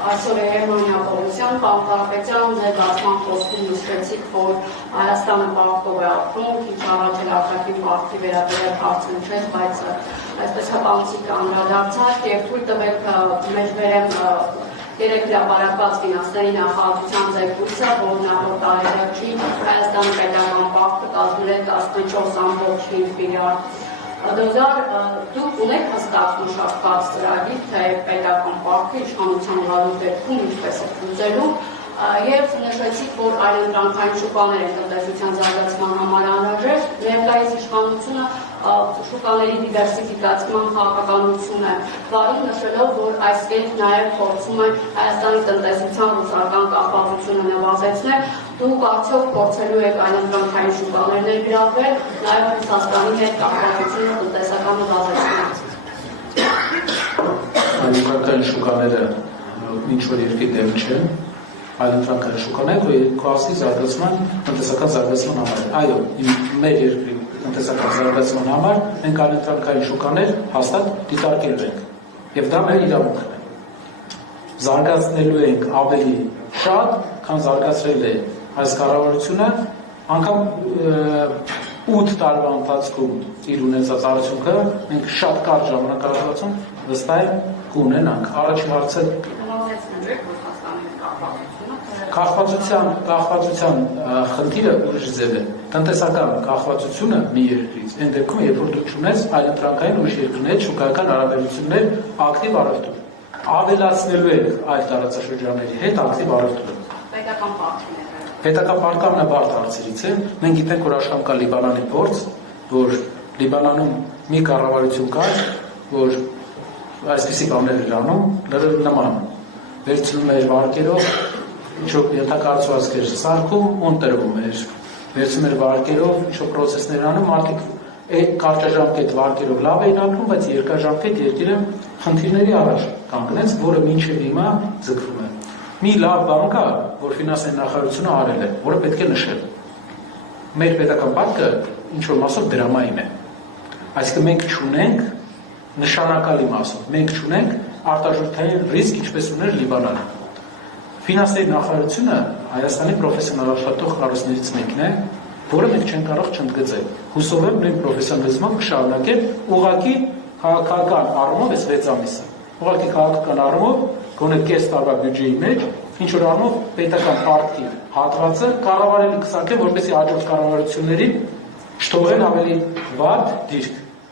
այսօր Երևանյան Պողոսյան Պարապետյան ձեր բացման խոսքում նշեցիք, որ Հայաստանը պարտով է ապրում, քիչ առաջ էլ արտաքին պարտքի վերաբերյալ հարցը չէր, բայց այսպես հպանցիկ անդրադարձաք եւ թույլ տվեք մեջբերեմ երեք հրապարակված ֆինանսների նախարարության զեկույցը, որ նախորդ տարեվերջին Հայաստանի պետական պարտքը կազմել է 14.5 միլիարդ դոլար, դուք ունեք հստակ մշակված ծրագիր, թե պետական պարտքը իշխանության գալու դեպքում ինչպես է փոխվելու եւ նշեցիք, որ այլընտրանքային շուկաներ են տնտեսության զարգացման համար անհրաժեշտ, ներկայիս իշխանությունը շուկաների դիվերսիֆիկացման քաղաքականություն է վարում, նշելով, որ այս կերպ նաեւ փորձում է Հայաստանի տնտեսության ռուսական կախվածությունը նվազեցնել, դուք արդյոք փորձելու եք այլընտրանքային շուկաներ ներգրավել, նաեւ Ռուսաստանի հետ կախվածությունը տնտեսական նվազեցնել։ Այլընտրանքային շուկաները ինչ որ երկրի դեմ չեն, այլընտրանքային շուկաները կողասի զարգացման, տնտեսական զարգացման համար։ Այո, մեր երկրի տնտեսական զարգացման համար մենք այլընտրանքային շուկաներ հաստատ դիտարկելու ենք։ Եվ դա մեր իրավունքն է։ Զարգացնելու ենք ավելի շատ, քան զարգացրել է այս կառավարությունը, անգամ 8 տարվա ընթացքում իր ունեցած արդյունքը մենք շատ կարճ ժամանակահատվածում վստահ կունենանք։ Առաջին հարցը կախվածության խնդիրը ուրիշ ձև է։ Տնտեսական կախվածությունը մի երկրից, այն դեպքում, երբ որ դու ունես այլընտրանքային ուրիշ երկրների հետ շուկայական հարաբերություններ ակտիվ առևտուր, ավելացնելու եք այլ տարածաշրջանների հետ ակտիվ առևտուրը։ Պետական պարտքը ամենաբարդ հարցերից է։ Մենք գիտենք, որ աշխարհում կա Լիբանանի փորձ, որ Լիբանանում մի կառավարություն կար, որ այսպիսի բաներ էր անում, նման վերցնում էր վարկերով, ինչ-որ ենթակառուցվածք էր սարքում, ընտրվում էր, վերցնում էր վարկերով, ինչ-որ պրոցեսներ անում, մարդիկ այդ կարճաժամկետ վարկերով լավ էին ապրում, բայց երկարաժամկետ երկիրը խնդիրների առաջ կանգնեց, որը մինչև հիմա ձգվում է։ Մի լավ բան կա, որ ֆինանսների նախարարությունը արել է, որը պետք է նշել։ Մեր պետական բանկը ինչ-որ մասով դրամային է։ Այսինքն մենք չունենք նշանակալի մասով, մենք չունենք արտարժութային ռիսկ, ինչպես ուներ Լիբանանը։ Ֆինանսների նախարարությունը Հայաստանի պրոֆեսիոնալ աշխատող կառույցներից մեկն է, որը մենք չենք կարող չընդգծել։ Հուսով եմ նույն պրոֆեսիոնալիզմով կշարունակել ուղղակի քաղաքական առումով այս 6 ամիսը։ Ուղղակի քաղաքական առումով գոնե կես տարվա բյուջեի մեջ ինչ որ առումով պետական պարտքի հատվածը կառավարելի կսարքեն, որպեսզի հաջորդ կառավարություններին չթողեն ավելի վատ դիրք։